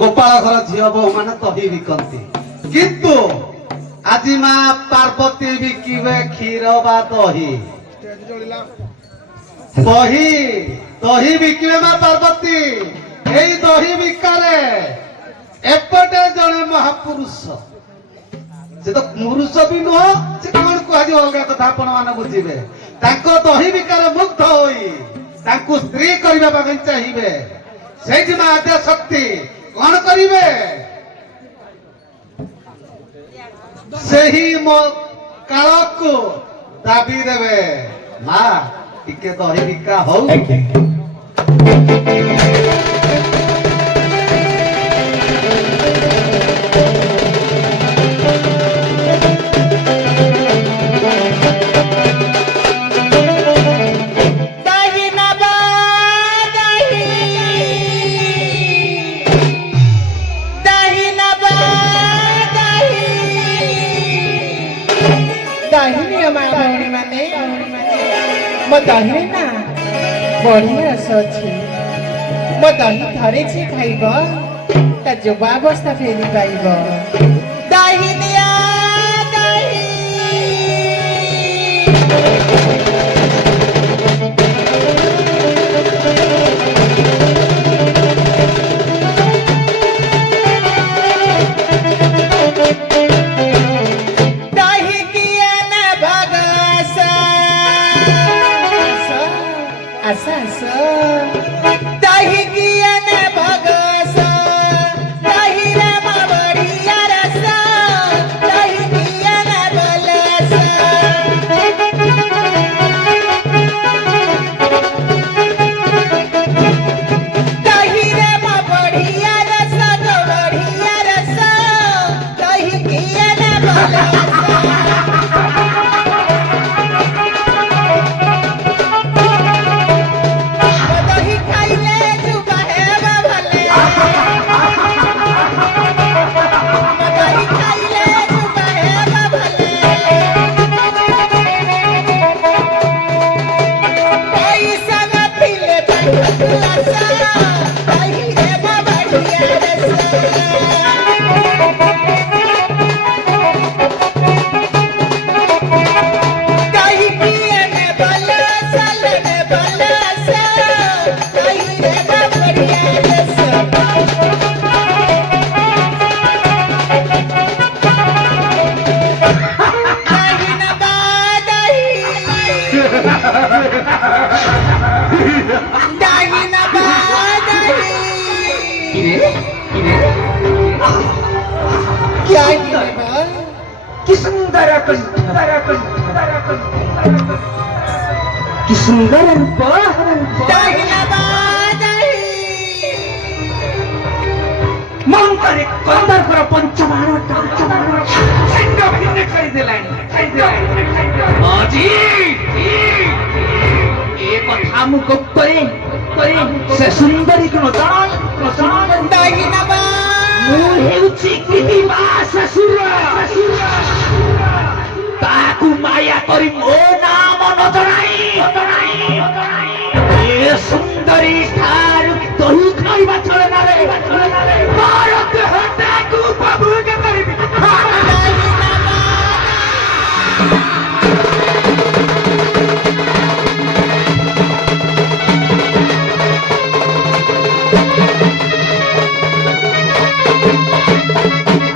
ଗୋପାଳ ଘର ଝିଅ ବୋହୂ ମାନେ ଦହି ବିକନ୍ତି କିନ୍ତୁ ଆଜି ମା ପାର୍ବତୀ ବିକିବେ କ୍ଷୀର ବା ଦହି ଦହି ଦହି ବିକିବେ ମା ପାର୍ବତୀ। ଏଇ ଦହି ବିକାରେ ଏପଟେ ଜଣେ ମହାପୁରୁଷ ସେ ତ ପୁରୁଷ ବି ନୁହଁ ସେ କଣ କୁହାଯିବ ଅଲଗା କଥା ଆପଣ ମାନେ ବୁଝିବେ। ତାଙ୍କ ଦହି ବିକାରେ ମୁଗ୍ଧ ହୋଇ ତାଙ୍କୁ ସ୍ତ୍ରୀ କରିବା ପାଇଁ ଚାହିଁବେ। ସେଇଠି ମା ଆଦ୍ୟା ଶକ୍ତି କଣ କରିବେ ସେହି କାଳକୁ ଦାବି ଦେବେ ମା ଟିକେ ଦହି ବିକା ହଉ। ମୋ ଦହିରେ ନା ବଢିଆ ରସ ଅଛି। ମୋ ଦହି ଥରେ ଯିଏ ଖାଇବ ତା ଯୁବାବସ୍ଥା ଫେରି ପାଇବ। ଦହି ଦିଆ ଦହି दही किया न भगस दही राम बढ़िया रस दही किया न बलस दही राम बढ़िया रस दही किया न बलस। कि सुंदर रूप मन करे कंदर्पर पंचबाण छिन्न भिन्न गरिदेलानि अजी ए कथा मु करे से सुंदरी कोन जणाई दाहिनाबा मु हेउछि कृतिबा ससुर ताकू माया करी मो नाम न जणाई ए सुंदरी ठारू दही खाइबा चलना रे भारत हटाकू बाबू के करिबी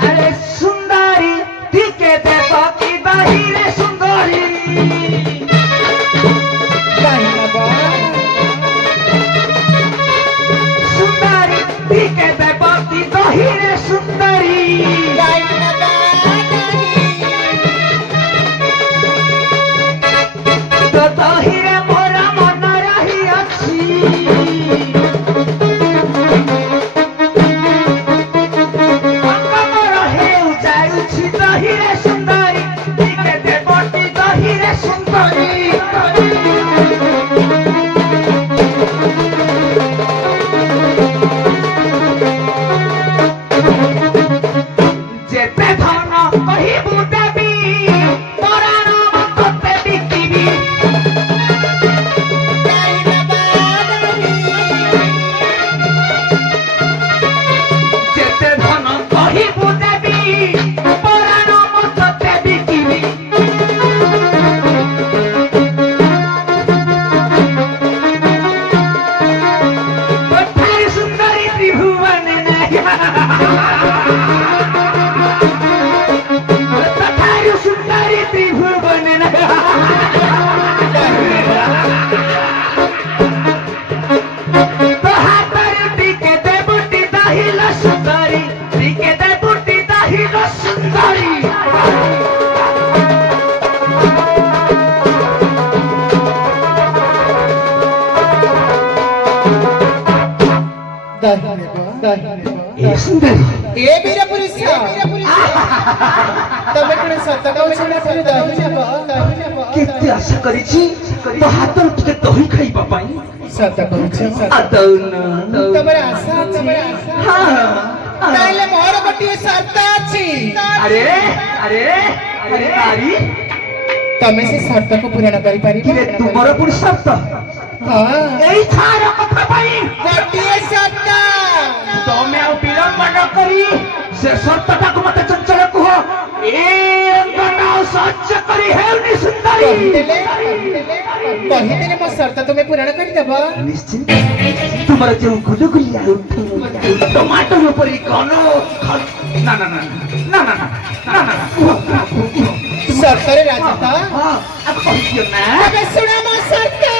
अरे सुंदरी ठीके देखो की दही रे सुंदरी सुंदरी ठीके देखो की दही रे পুলিশ ତମେ କଣ ସତ କହୁଛ ନା ଫେରେ ଦହି ନେବ କେତେ ଆଶା କରିଛି ତୋ ହାତରୁ ଟିକେ ଦହି ଖାଇବା ପାଇଁ ସତ କହୁଛ ତମର ଆଶା ଅଛି ତାହେଲେ ମୋର ଗୋଟିଏ ସର୍ତ୍ତ ଅଛି ଆରେ ଆରେ ଆରେ ନାରୀ ତମେ ସେ ସର୍ତ୍ତକୁ ପୂରଣ କରିପାରିବ କିରେ ତୁମର ପୁଣି ସର୍ତ୍ତ ହଁ ଏଇ ଛାର କଥା ପାଇଁ ଗୋଟିଏ ସର୍ତ୍ତ ତମେ ଆଉ ବିଳମ୍ବ ନ କରି ସେ ସର୍ତ୍ତଟାକୁ ମତେ ଚଞ୍ଚଳ କୁହ ଏ ରଙ୍ଗଟା ଆଉ ସହ୍ୟ କରି ହେଉନି ସୁନ୍ଦରୀ କହିଦେଲେ ମୋ ସର୍ତ୍ତ ତୁମେ ପୂରଣ କରିଦେବ ନିଶ୍ଚିତ ତୁମର ଯେଉଁ ଗୁଲୁଗୁଲିଆ ଟମାଟର ପରି କନ ନା ନା ନା ନା ନା ନା ନା ନା ନା କୁହ କୁହ କୁହ ସର୍ତ୍ତରେ ରାଜି ତ ହଁ ଆଉ କହିଦିଅ ନା ଏବେ ଶୁଣ ମୋ ସର୍ତ୍ତ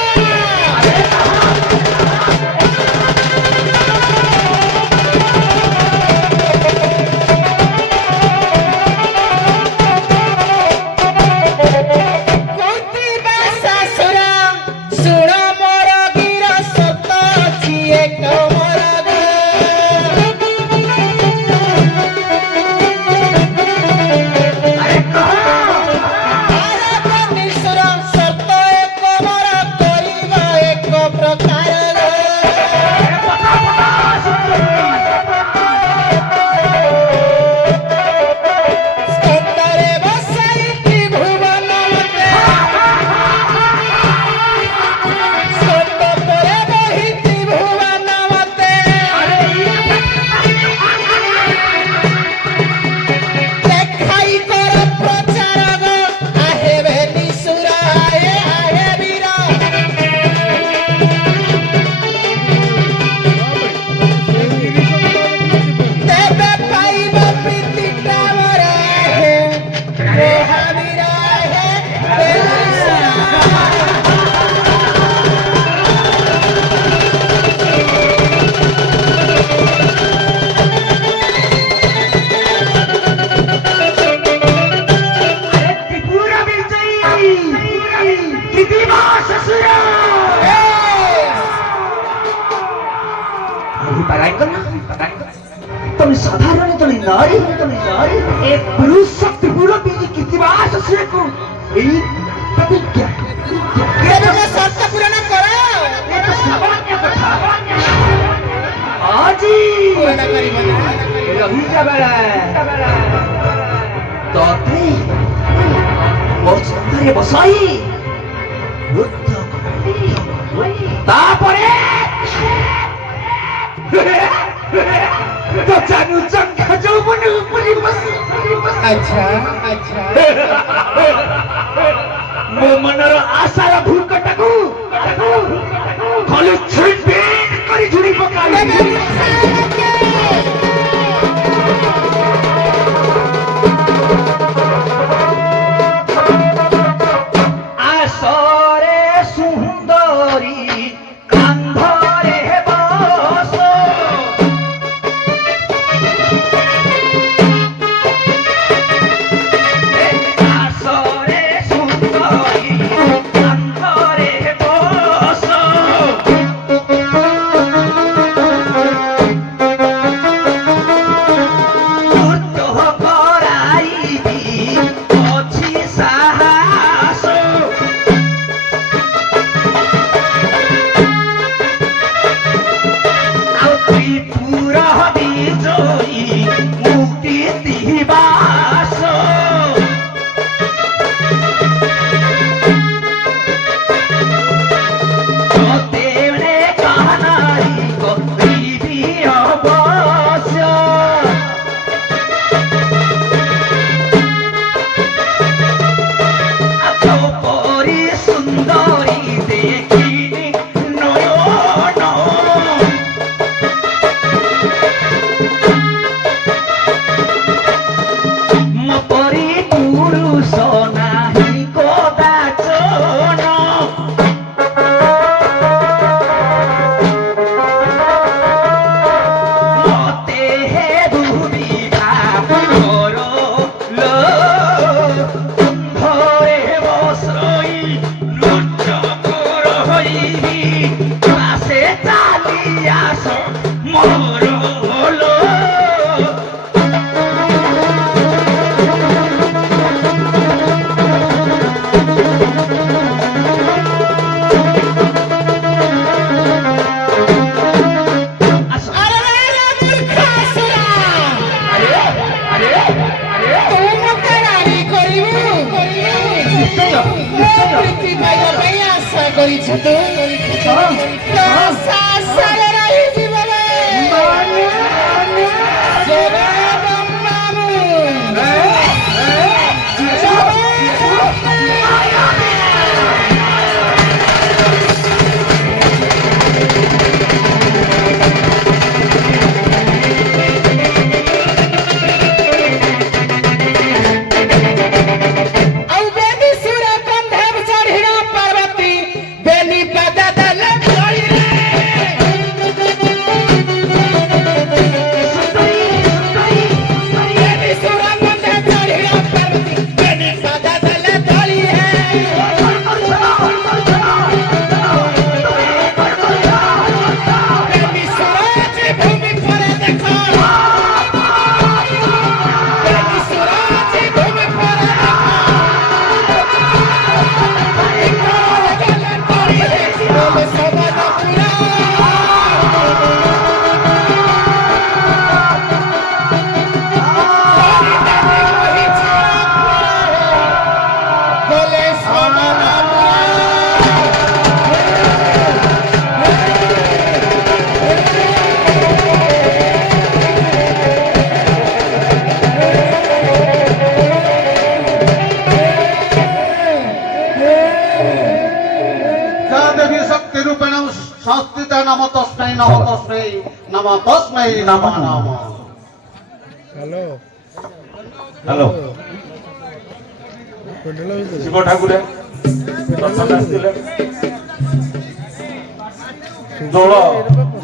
তুমি সাধারণ তুমি নারী এ পুরুষ শক্তি পুরো বিজি কৃতিবাস শ্রেকু এই প্রতিজ্ঞা কেবল সর্ত্ত পূরণ করো এটা সামান্য কথা আজি পূরণ করিব না রহিতা বেলা ততে মোর চন্দ্রে বসাই রুদ্ধ তারপরে তো জানু চঙ্কা যৌবনে উপরি বসি আচ্ছা আচ্ছা ମୋ ମନର ଆଶାର ଭୂକଟାକୁ ଖାଲି ଛିଣ୍ଡିନ୍ କରି ଝୁଡ଼ି ପକାଇବି ଆସରେ ସୁନ୍ଦରୀ କାନ୍ଧରେ ବସ ଆସରେ ସୁନ୍ଦରୀ କାନ୍ଧରେ ବସ ମୁକ୍ତି ପାଇବା ପାଇଁ ଆଶା କରିଛୁ ତୁ ତୋ ଆଶାରେ ରହିଯିବ नमो तस्मै नमो तस्मै नमो नमः। हेलो हेलो शिव ठाकुर दोल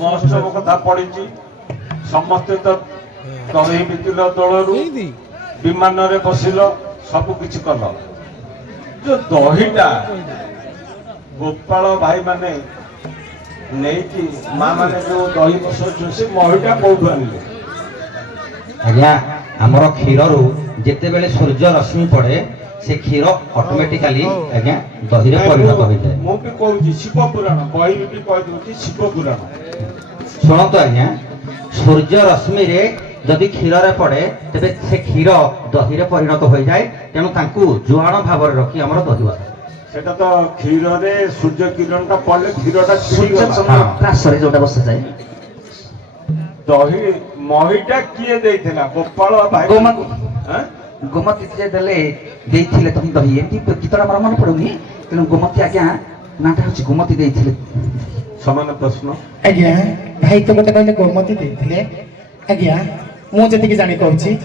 महोत्सव कथा पड़ी समस्ते तो दही बितिल दोलू विमान रे बसिल सब किछि कल जो दहीटा गोपाल भाई माने नहीं कि माँ माने जो दही बसौଛୁ से महीटा कोठु आनिले आज्ञा आमर क्षीर रु जिते बेले सूर्य रश्मि पड़े से क्षीर ऑटोमेटिकली आज्ञा दही रे परिणत हो जाए। मु भी कहूची शिव पुराण बही भी कह दूची शिव पुराण सुनत आज्ञा सूर्य रश्मि रे जदि क्षीर रे पड़े तबे से क्षीर दही रे परिणत हो जाए तेणु तांकू जुआण भाव रे रखी हमर दही बसा सेटा तो क्षीर रे सूर्य किरण टा पड़ले क्षीरटा सूर्य प्रासरे जोटा बसा जाए दही महीटा किए देइथिला गोपाल भाई गोमती हैं गोमती जे देले देइथिले तुम दही एंती कितरा हमर मन पडुनी तेणु गोमती आज्ञा नाटा होची गोमती देइथिले समान प्रश्न आज्ञा भाई तो गोटे कहले गोमती देइथिले आज्ञा मु जति कि जानि कहूची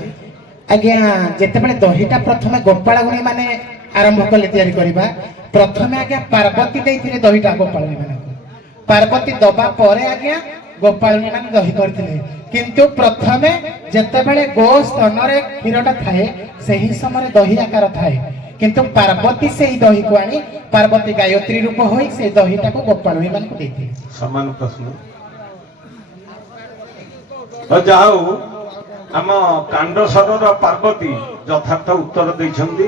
आज्ञा जेते बेले दहीटा प्रथमे गोपाल गुणी माने आरंभ कले तैयारी करिबा प्रथमे आज्ञा पार्वती देइथिले दहीटा गोपाल गुणी माने पार्वती दबा परे आज्ञा गोपाल गुणी माने दही करथिले किंतु प्रथमे जेते बेले गो स्तन रे क्षीरटा थाए सेही समय दही आकार थाए किंतु पार्वती सेही दही को आनी पार्वती गायत्री रूप होई से दहीटा को गोपाल गुणी माने को देइथिले समान प्रश्न तो जाऊ आम कांडसर पार्वती यथार्थ उत्तर देइछंदी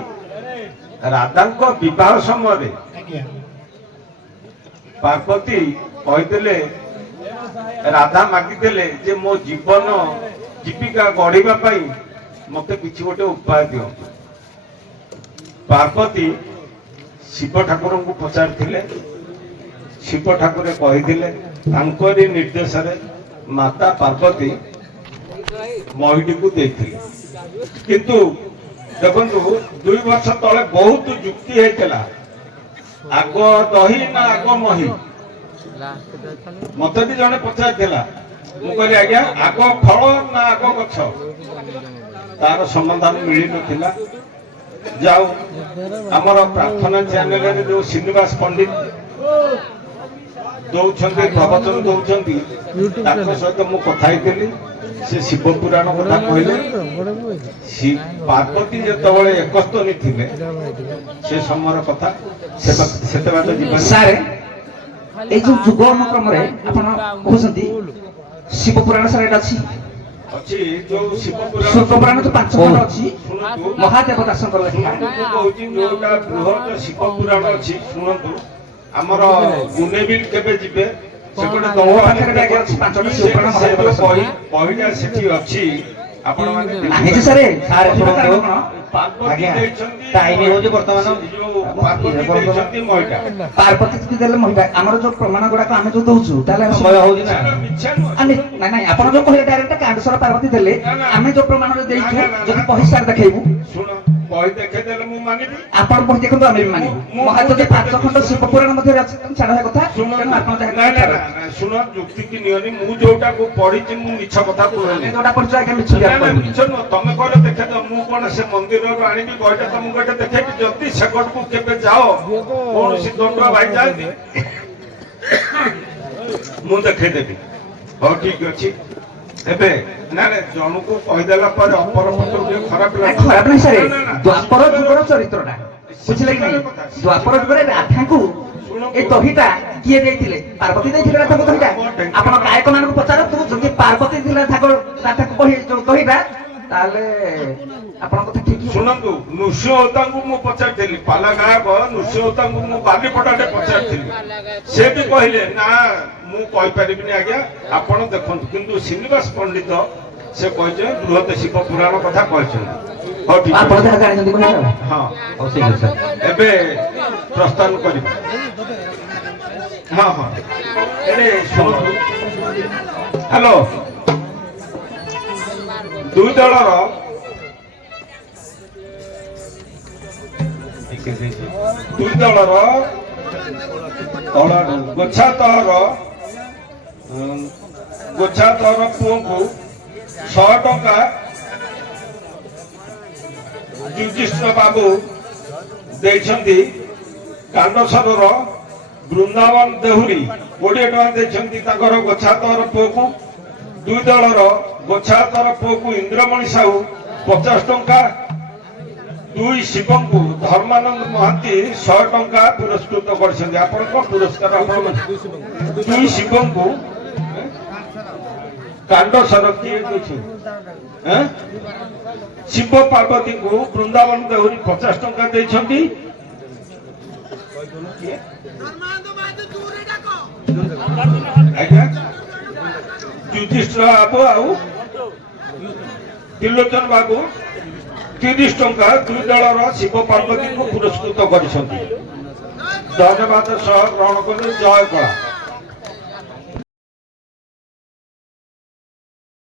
राधा विवाह समय पार्वती कहीदेले राधा मागिदेले जे मो जीवन जीविका गढ़िबा पई मते किछि गोटे उपाय दियो पार्वती शिव ठाकुर को पचारथिले शिव ठाकुर कहीदेले तांकरी निर्देश रे माता पार्वती महीटी को देथिले किंतु देखंतु 2 वर्ष तले बहुत जुक्ति हेतला आग दही ना आग मही मत भी जने पचारथिला मु कहली आज्ञा आग फल ना आग गछ तार समाधान मिली नथिला जाऊ हमर प्रार्थना चैनल रे जो श्रीनिवास पंडित दौछंती प्रवचन दौछंती ताको सहित मु कथा हेतली से शिव पुराण कथा कहले पार्वती जेतबळे एकस्तनी थिले से समर कथा सेते बात जीवन सारे ए जो जुग अनुक्रम रे आपण कहउसंती शिव पुराण सारे एटा अछि अछि जो शिव पुराण तो 5 खंड अछि सुनतु महादेव दासन कर लखि कहउची जोटा बृहत शिव पुराण अछि सुनतु हमर गुनेबिल केबे जिबे से कोटे दवा पाखरे लागि अछि 5टा शिव पुराण महादेव दासन पहिला सेठी अछि ଆପଣମାନେ ନାହିଁ ଯେ ସାର୍ ସାର୍ ଶୁଣନ୍ତୁ ପାର୍ବତୀ ଆଜ୍ଞା ଦେଇଛନ୍ତି ଟାଇମ ହଉଛି ବର୍ତ୍ତମାନ ଯୋଉ ପାର୍ବତୀ ଦେଇଛନ୍ତି ମହିଳା ପାର୍ବତୀ ଯଦି ଦେଲେ ମହିଳା ଆମର ଯୋଉ ପ୍ରମାଣ ଗୁଡାକ ଆମେ ଯୋଉ ଦଉଛୁ ତାହେଲେ ଆମେ ସମୟ ହଉଛି ନା ସେଟା ମିଛ ନୁହଁ। ନାଇଁ ନାଇଁ ଆପଣ ଯୋଉ କହିଲେ ଡାଇରେକ୍ଟ କାଣ୍ଡେଶ୍ୱର ପାର୍ବତୀ ଦେଲେ ଆମେ ଯୋଉ ପ୍ରମାଣରେ ଦେଇଛୁ ଯଦି ବହି ସାର୍ ଦେଖେଇବୁ ଶୁଣ ବହି ଦେଖେଇଦେଲେ ମୁଁ ମାନିବି। ଆପଣ ବହି ଦେଖନ୍ତୁ ଆମେ ବି ମାନିବୁ ମହାଯୋଗୀ 5 ଖଣ୍ଡ ଶିବ ପୁରାଣ ମଧ୍ୟରେ ଅଛି ତେଣୁ ଛାଡ଼ କଥା ଶୁଣ ତେଣୁ ଆପଣ ନାଇଁ ଯାହା ନାଇଁ ନାଇଁ ଶୁଣ ଯୁକ୍ତି କି ନିଅନି ମୁଁ ଯୋଉଟାକୁ ପଢିଛି ମୁଁ ମିଛ କଥା କହୁନି। ଯୋଉଟା ପଢିଛୁ ଆଜ୍ଞା ମିଛ ନା ନା ମିଛ ନୁହଁ ତମେ କହିଲେ ଦେଖେଇଦ ମୁଁ କଣ ସେ ମନ୍ଦିରରୁ ଆଣିବି ବହିଟା ତମକୁ ଏଟା ଦେଖେଇବି ଯଦି ସେକଟକୁ କେବେ ଯାଅ କୌଣସି ଦଣ୍ଡୁଆ ଭାଇ ଯାଆନ୍ତି ମୁଁ ଦେଖେଇଦେବି। ହଉ ଠିକ ଅଛି ଏବେ ନା ନା ଜଣକୁ କହିଦେଲା ପରେ ଅପର ପଟରୁ ଟିକେ ଖରାପ ଲାଗେ। ଖରାପ ନାହିଁ ସାର୍ ନା, ନା, ନା। ଦ୍ୱାପର ଯୁଗର ଚରିତ୍ରଟା ବୁଝିଲେ କି ନାହିଁ ଦ୍ୱାପର ଯୁଗରେ ରାଧାଙ୍କୁ ଏ ଦହିଟା କିଏ ଦେଇଥିଲେ ପାର୍ବତୀ ଦେଇଥିଲେ ରାଧାଙ୍କୁ ଦହିଟା ଆପଣ ଗାୟକ ମାନଙ୍କୁ ପଚାରନ୍ତୁ ଯଦି ପାର୍ବତୀ ଥିଲା ରାଧାଙ୍କୁ ବହି ଯୋଉ ଦହିଟା ତାହେଲେ ଆପଣଙ୍କ କଥା ଠିକ ଶୁଣନ୍ତୁ ନୃସିଂହତାଙ୍କୁ ମୁଁ ପଚାରିଥିଲି ପାଲା ଗାୟକ ନୃସିଂହତାଙ୍କୁ ମୁଁ ବାଲିପଟାଟେ ପଚାରିଥିଲି ସେ ବି କହିଲେ ନା ମୁଁ କହିପାରିବିନି ଆଜ୍ଞା ଆପଣ ଦେଖନ୍ତୁ କିନ୍ତୁ ଶ୍ରୀନିବାସ ପଣ୍ଡିତ ସେ କହିଛନ୍ତି ବୃହତ ଶିବ ପୁରାଣ କଥା କହିଛନ୍ତି। ହଉ ଠିକ ଆପଣ ଅଛି। ଯାହା ଜାଣିଛନ୍ତି କହିଲେ ଆଉ ହଁ ହଉ ଠିକ ଅଛି ସାର୍ ଏବେ ପ୍ରସ୍ଥାନ କରିବା। ହଁ ହଁ ଏରେ ଶୁଣନ୍ତୁ ହ୍ୟାଲୋ ଦୁଇ ଦଳର ଦୁଇ ଦଳର ତଳରୁ ଗୋଛାତର ପୁଅଙ୍କୁ 100 ଟଙ୍କା ଯୁଧିଷ୍ଠିର ବାବୁ ଦେଇଛନ୍ତି। କାଣ୍ଡସରର ବୃନ୍ଦାବନ ଦେହୁରୀ 20 ଟଙ୍କା ଦେଇଛନ୍ତି ତାଙ୍କର ଗୋଛାତର ପୁଅକୁ। ଦୁଇ ଦଳର ଗୋଛାତର ପୁଅକୁ ଇନ୍ଦ୍ରମଣି ସାହୁ 50 ଟଙ୍କା। ଦୁଇ ଶିବଙ୍କୁ ଧର୍ମାନନ୍ଦ ମହାନ୍ତି 100 ଟଙ୍କା ପୁରସ୍କୃତ କରିଛନ୍ତି। ଆପଣ କଣ ପୁରସ୍କାର ଆପଣ ଦୁଇ ଶିବଙ୍କୁ କାଣ୍ଡସର କିଏ ଦେଇଛନ୍ତି ଶିବ ପାର୍ବତୀଙ୍କୁ ବୃନ୍ଦାବନ ଦେହୁରୀ 50 ଟଙ୍କା ଦେଇଛନ୍ତି। ଆଜ୍ଞା ଯୁଧିଷ୍ଠିର ବାବୁ ଆଉ ତ୍ରିଲୋଚନ ବାବୁ 30 ଟଙ୍କା ଦୁଇ ଦଳର ଶିବ ପାର୍ବତୀଙ୍କୁ ପୁରସ୍କୃତ କରିଛନ୍ତି। ଧନ୍ୟବାଦ ସହ ଗ୍ରହଣ କରି ଜୟ କଳା।